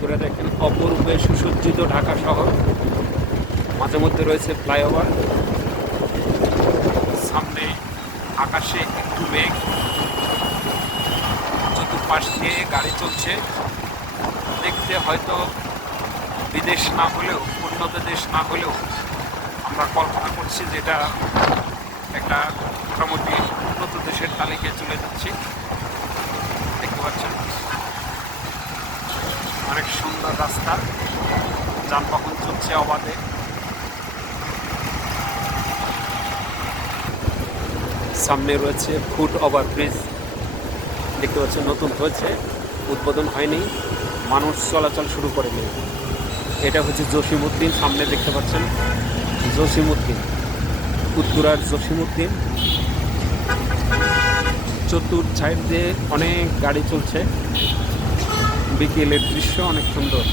ঘুরে দেখেন, অপরূপে সুসজ্জিত ঢাকা শহর। মাঝে মধ্যে রয়েছে ফ্লাইওভার, সামনে আকাশে একটু মেঘ, চতুর্পাশ দিয়ে গাড়ি চলছে। দেখতে হয়তো বিদেশ না হলেও, উন্নত দেশ না হলেও আমরা কল্পনা করছি যেটা একটা মোটামুটি উন্নত দেশের তালিকায় চলে যাচ্ছি। দেখতে পাচ্ছেন অনেক সুন্দর রাস্তা, যানবাহন চলছে অবাধে। সামনে রয়েছে ফুট ওভার ব্রিজ, দেখতে পাচ্ছেন নতুন হয়েছে, উদ্বোধন হয়নি, মানুষ চলাচল শুরু করেনি। এটা হচ্ছে জসিমউদ্দিন, সামনে দেখতে পাচ্ছেন জসিমউদ্দিন, উত্তরার জসিমউদ্দিন। চতুর সাইড দিয়ে অনেক গাড়ি চলছে, বিকেলের দৃশ্য অনেক সুন্দর।